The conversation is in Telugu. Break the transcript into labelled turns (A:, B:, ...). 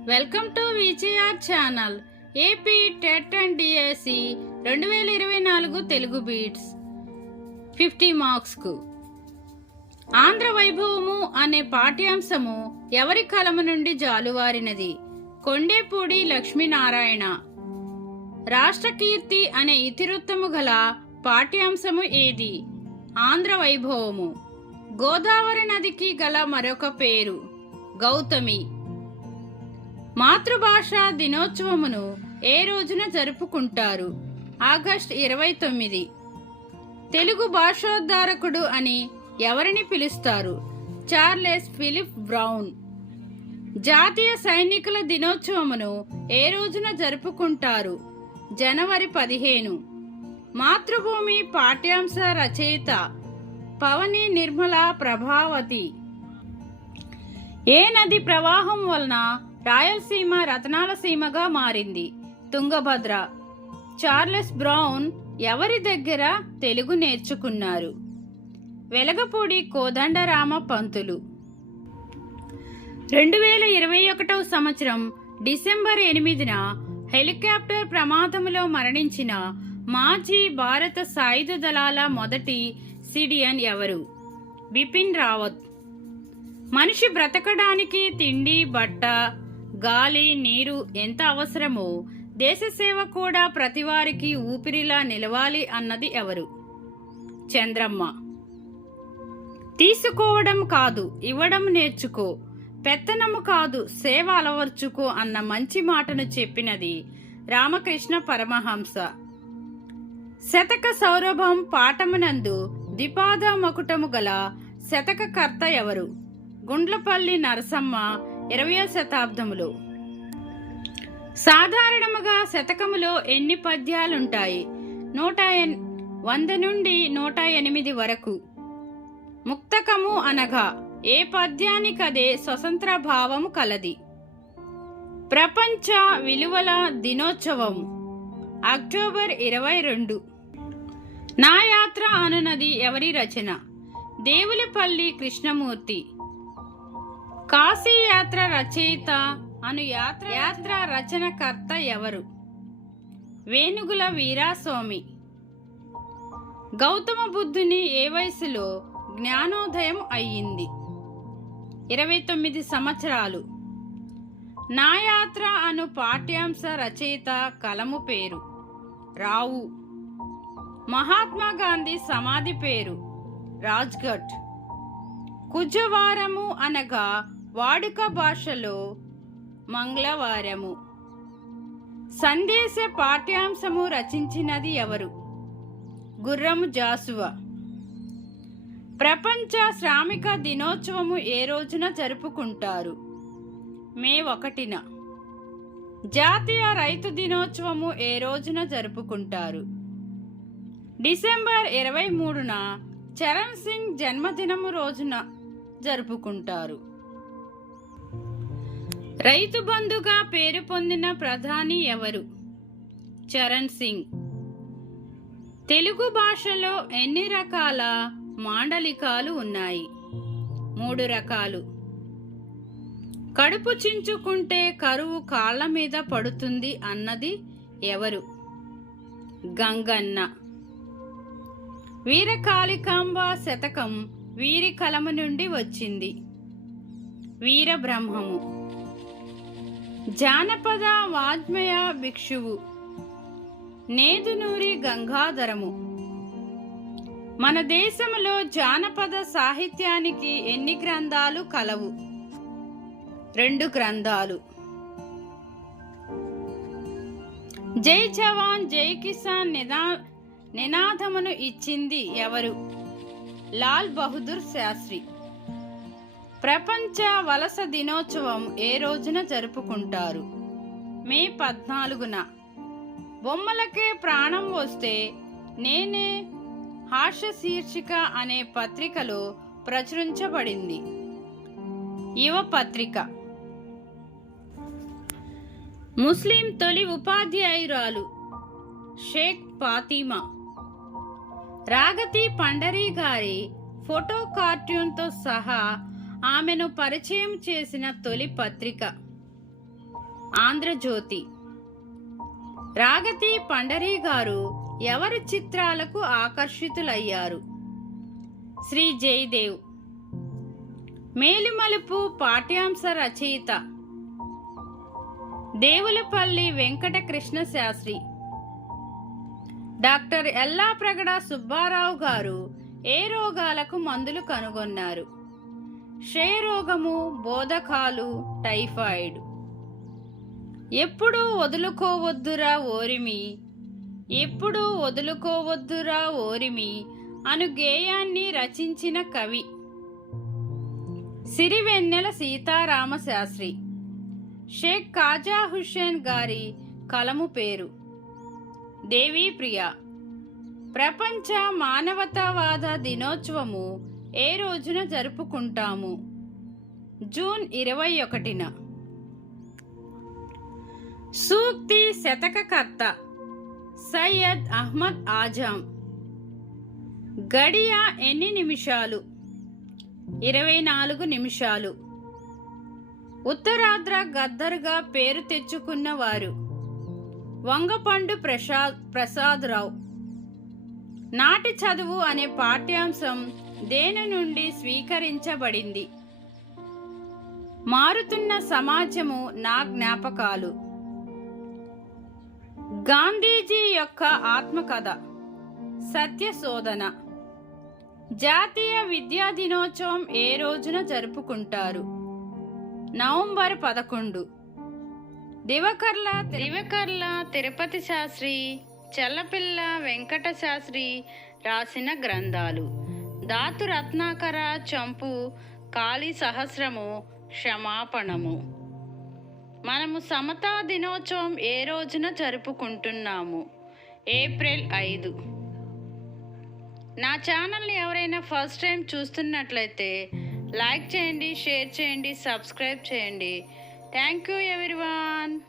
A: Welcome to VGR channel. AP TET and DSC రెండు వేల ఇరవై నాలుగు తెలుగు బీట్స్. ఫిఫ్టీ మార్క్స్కు. ఆంధ్ర వైభవము అనే పాఠ్యాంశము ఎవరి కలము నుండి జాలువారినది? కొండేపూడి లక్ష్మీనారాయణ. రాష్ట్రకీర్తి అనే ఇతివృత్తము గల పాఠ్యాంశము ఏది? ఆంధ్ర వైభవము. గోదావరి నదికి గల మరొక పేరు. గౌతమి. మాతృభాష దినోత్సవమును ఏ రోజున జరుపుకుంటారు? ఆగస్ట్ ఇరవై తొమ్మిది. తెలుగు భాషోద్ధారకుడు అని ఎవరిని పిలుస్తారు? Charles Philip Brown. జాతీయ సైనికుల దినోత్సవమును ఏ రోజున జరుపుకుంటారు? జనవరి పదిహేను. మాతృభూమి పాఠ్యాంశ రచయిత పవని నిర్మల ప్రభావతి. ఏ నది ప్రవాహం వలన రాయలసీమ రతనాల సీమగా మారింది. తుంగభద్ర. చార్లెస్ బ్రౌన్ ఎవరి దగ్గర తెలుగు నేర్చుకున్నారు? వెలగపూడి కోదండరామ పంతులు. రెండు వేల ఇరవై ఒకటవ సంవత్సరం డిసెంబర్ ఎనిమిదిన హెలికాప్టర్ ప్రమాదంలో మరణించిన మాజీ భారత సాయుధ దళాల మొదటి సిడియన్ ఎవరు? బిపిన్ రావత్. మనిషి బ్రతకడానికి తిండి బట్ట గాలి నీరు ఎంత అవసరమో దేశసేవ కూడా ప్రతివారికి ఊపిరిలా నిలవాలి అన్నది ఎవరు? చంద్రమ్మ. తీసుకోవడం కాదు ఇవ్వడం నేర్చుకో. పెత్తనము కాదు సేవ అలవర్చుకో అన్న మంచి మాటను చెప్పినది రామకృష్ణ పరమహంస. శతక సౌరభం పాఠమునందు ద్విపాద మకుటము గల శతక కర్త ఎవరు? గుండ్లపల్లి నరసమ్మ ఇరవయో శతాబ్దములో. సాధారణముగా శతకములో ఎన్ని పద్యాలుంటాయి? నూట ఎన్ వంద నుండి నూట ఎనిమిది వరకు. ముక్తకము అనగా ఏ పద్యానికదే స్వతంత్ర భావము కలది. ప్రపంచ విలువల దినోత్సవం అక్టోబర్ ఇరవై రెండు. నా యాత్ర అనునది ఎవరి రచన? దేవులపల్లి కృష్ణమూర్తి. కాశీ యాత్ర రచయిత అను యాత్ర యాత్ర రచనకర్త ఎవరు? వేణుగుల వీరాస్వామి. గౌతమ బుద్ధుని ఏ వయసులో జ్ఞానోదయం అయ్యింది? ఇరవై తొమ్మిది సంవత్సరాలు. నా యాత్ర అను పాఠ్యాంశ రచయిత కలము పేరు. రావు. మహాత్మా గాంధీ సమాధి పేరు. రాజ్ఘట్. కుజవారము అనగా వాడుక భాషలో మంగళవారము. సందేశ పాఠ్యాంశము రచించినది ఎవరు? గుర్రము జాసువ. ప్రపంచ శ్రామిక దినోత్సవము ఏ రోజున జరుపుకుంటారు? మే ఒకటిన. జాతీయ రైతు దినోత్సవము ఏ రోజున జరుపుకుంటారు? డిసెంబర్ ఇరవై మూడున చరణ్ సింగ్ జన్మదినము రోజున జరుపుకుంటారు. రైతు బంధుగా పేరు పొందిన ప్రధాని ఎవరు? చరణ్ సింగ్. తెలుగు భాషలో ఎన్ని రకాల మాండలికాలు ఉన్నాయి? మూడు రకాలు. కడుపు చించుకుంటే కరువు కాళ్ళ మీద పడుతుంది అన్నది ఎవరు? గంగన్న. వీరకాళికాంబ శతకం వీరి కలము నుండి వచ్చింది. వీరబ్రహ్మము. జానపద వాజ్మయ భిక్షువు. నేదునూరి గంగాధరము. మన దేశంలో జానపద సాహిత్యానికి ఎన్ని గ్రంథాలు కలవు? రెండు గ్రంథాలు. జై జవాన్ జై కిసాన్ నినా నినాదమును ఇచ్చింది ఎవరు? లాల్ బహదూర్ శాస్త్రి. ప్రపంచ వలస దినోత్సవం ఏ రోజున జరుపుకుంటారు? మే పద్నాలుగున. బొమ్మలకే ప్రాణం వస్తే నేనే హాస్య శీర్షిక అనే పత్రికలో ప్రచురించబడింది. యువ పత్రిక. ముస్లిం తొలి ఉపాధ్యాయురాలు షేక్ ఫాతిమా. రాగతి పండరీ గారి ఫోటో కార్టూన్తో సహా ఆమెను పరిచయం చేసిన తొలి పత్రిక. ఆంధ్రజ్యోతి. రాగతి పండరీ గారు ఎవరి చిత్రాలకు ఆకర్షితులయ్యారు? శ్రీ జయదేవ్. మేలిమలుపు పాఠ్యాంశ రచయిత. దేవులపల్లి వెంకటకృష్ణ శాస్త్రి. డాక్టర్ ఎల్లాప్రగడ సుబ్బారావు గారు ఏ రోగాలకు మందులు కనుగొన్నారు? క్షయరోగము బోధకాలు టైఫాయిడ్. ఎప్పుడూ వదులుకోవద్దురా ఓరిమి. ఎప్పుడూ వదులుకోవద్దురా ఓరిమి అను గేయాన్ని రచించిన కవి. సిరివెన్నెల సీతారామ శాస్త్రి షేక్ కాజా హుస్సేన్ గారి కలము పేరు. దేవీప్రియ. ప్రపంచ మానవతావాద దినోత్సవము ఏ రోజున జరుపుకుంటాము? జూన్ ఇరవై ఒకటిన సూక్తి శతకకర్త సయ్యద్ అహ్మద్ ఆజాం. గడియ ఎన్ని నిమిషాలు? ఇరవై నాలుగు నిమిషాలు. ఉత్తరాద్ర గద్దరుగా పేరు తెచ్చుకున్న వారు వంగపండు ప్రసాద్ ప్రసాద్ రావు. నాటి చదువు అనే పాఠ్యాంశం దేని నుండి స్వీకరించబడింది? మారుతున్న సమాజము నా జ్ఞాపకాలు. గాంధీజీ యొక్క ఆత్మకథ సత్య శోధన. జాతీయ విద్యా దినోత్సవం ఏ రోజున జరుపుకుంటారు? నవంబర్ పదకొండు. దివకర్ల దివకర్ల తిరుపతి శాస్త్రి చెల్లపిల్ల వెంకట శాస్త్రి రాసిన గ్రంథాలు. దాతు రత్నాకర చంపు కాళీ సహస్రము క్షమాపణము. మనము సమతా దినోత్సవం ఏ రోజున జరుపుకుంటున్నాము? ఏప్రిల్ ఐదు. నా ఛానల్ని ఎవరైనా ఫస్ట్ టైం చూస్తున్నట్లయితే లైక్ చేయండి షేర్ చేయండి సబ్స్క్రైబ్ చేయండి. Thank you everyone.